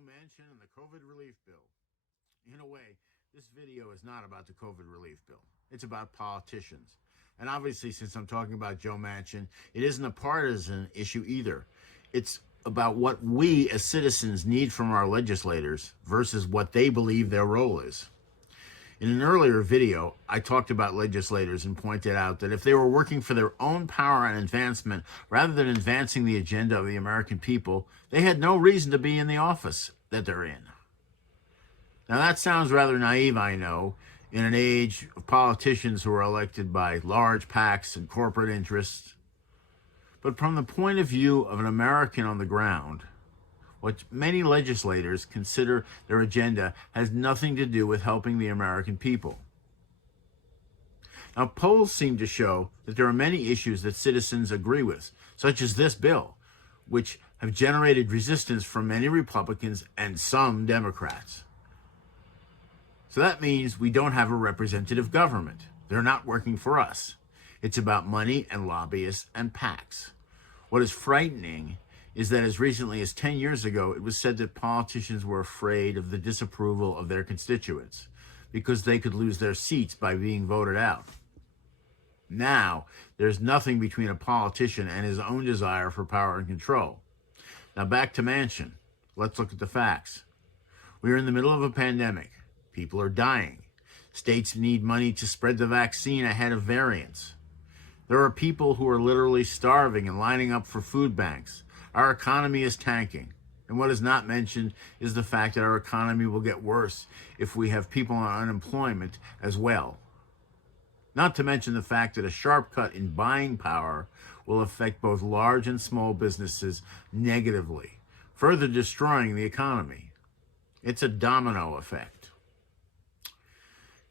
Manchin and the COVID relief bill. In a way, this video is not about the COVID relief bill. It's about politicians. And obviously, since I'm talking about Joe Manchin, it isn't a partisan issue either. It's about what we as citizens need from our legislators versus what they believe their role is. In an earlier video, I talked about legislators and pointed out that if they were working for their own power and advancement rather than advancing the agenda of the American people, they had no reason to be in the office that they're in. Now that sounds rather naive, I know, in an age of politicians who are elected by large PACs and corporate interests. But from the point of view of an American on the ground, what many legislators consider their agenda has nothing to do with helping the American people. Now, polls seem to show that there are many issues that citizens agree with, such as this bill, which have generated resistance from many Republicans and some Democrats. So that means we don't have a representative government. They're not working for us. It's about money and lobbyists and PACs. What is frightening is that as recently as 10 years ago, it was said that politicians were afraid of the disapproval of their constituents because they could lose their seats by being voted out. Now, there's nothing between a politician and his own desire for power and control. Now back to Manchin. Let's look at the facts. We are in the middle of a pandemic. People are dying. States need money to spread the vaccine ahead of variants. There are people who are literally starving and lining up for food banks. Our economy is tanking. And what is not mentioned is the fact that our economy will get worse if we have people on unemployment as well. Not to mention the fact that a sharp cut in buying power will affect both large and small businesses negatively, further destroying the economy. It's a domino effect.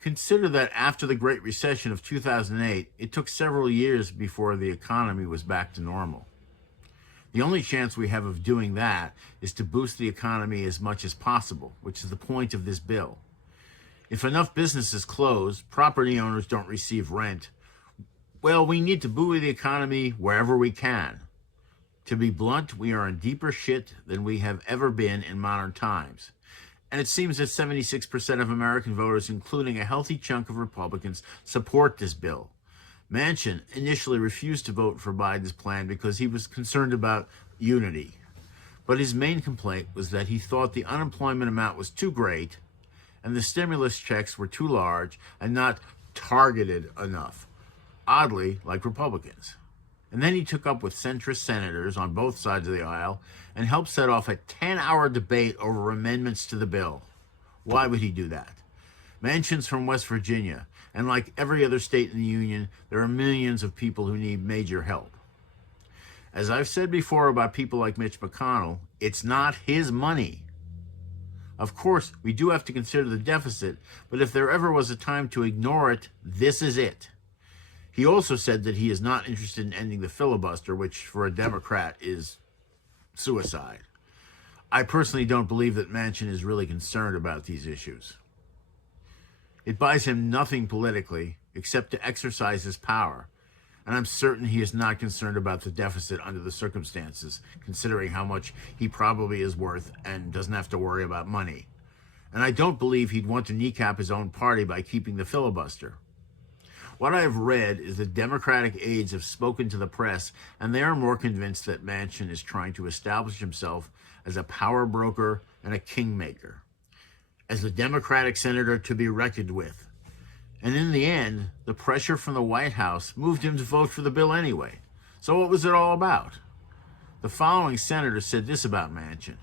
Consider that after the Great Recession of 2008, it took several years before the economy was back to normal. The only chance we have of doing that is to boost the economy as much as possible, which is the point of this bill. If enough businesses close, property owners don't receive rent, well, we need to buoy the economy wherever we can. To be blunt, we are in deeper shit than we have ever been in modern times. And it seems that 76% of American voters, including a healthy chunk of Republicans, support this bill. Manchin initially refused to vote for Biden's plan because he was concerned about unity. But his main complaint was that he thought the unemployment amount was too great and the stimulus checks were too large and not targeted enough, oddly like Republicans. And then he took up with centrist senators on both sides of the aisle and helped set off a 10-hour debate over amendments to the bill. Why would he do that? Manchin's from West Virginia, and like every other state in the union, there are millions of people who need major help. As I've said before about people like Mitch McConnell, it's not his money. Of course, we do have to consider the deficit, but if there ever was a time to ignore it, this is it. He also said that he is not interested in ending the filibuster, which for a Democrat is suicide. I personally don't believe that Manchin is really concerned about these issues. It buys him nothing politically except to exercise his power, and I'm certain he is not concerned about the deficit under the circumstances, considering how much he probably is worth and doesn't have to worry about money. And I don't believe he'd want to kneecap his own party by keeping the filibuster. What I have read is that Democratic aides have spoken to the press, and they are more convinced that Manchin is trying to establish himself as a power broker and a kingmaker, as a Democratic senator to be reckoned with. And in the end, the pressure from the White House moved him to vote for the bill anyway. So what was it all about? The following senator said this about Manchin.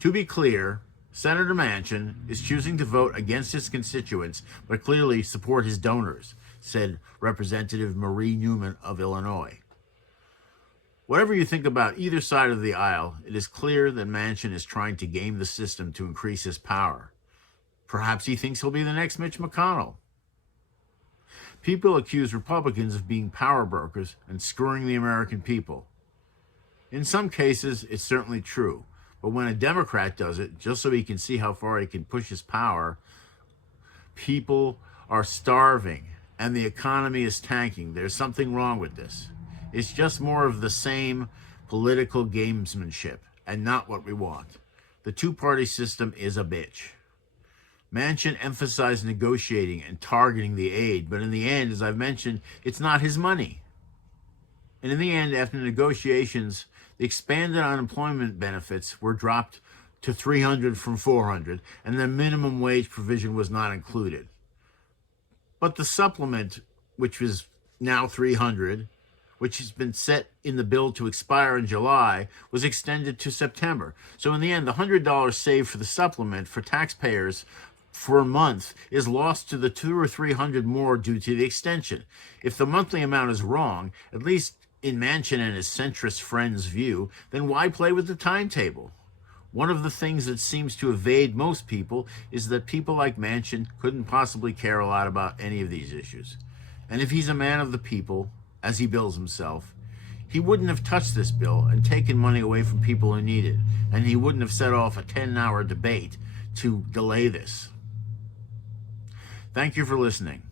To be clear, Senator Manchin is choosing to vote against his constituents, but clearly support his donors, said Representative Marie Newman of Illinois. Whatever you think about either side of the aisle, it is clear that Manchin is trying to game the system to increase his power. Perhaps he thinks he'll be the next Mitch McConnell. People accuse Republicans of being power brokers and screwing the American people. In some cases, it's certainly true. But when a Democrat does it, just so he can see how far he can push his power, people are starving and the economy is tanking. There's something wrong with this. It's just more of the same political gamesmanship and not what we want. The two-party system is a bitch. Manchin emphasized negotiating and targeting the aid, but in the end, as I've mentioned, it's not his money. And in the end, after negotiations, the expanded unemployment benefits were dropped to $300 from $400, and the minimum wage provision was not included. But the supplement, which was now $300, which has been set in the bill to expire in July, was extended to September. So in the end, the $100 saved for the supplement for taxpayers for a month is lost to the $200 or $300 more due to the extension. If the monthly amount is wrong, at least in Manchin and his centrist friends' view, then why play with the timetable? One of the things that seems to evade most people is that people like Manchin couldn't possibly care a lot about any of these issues. And if he's a man of the people, as he bills himself, he wouldn't have touched this bill and taken money away from people who need it, and he wouldn't have set off a 10-hour debate to delay this. Thank you for listening.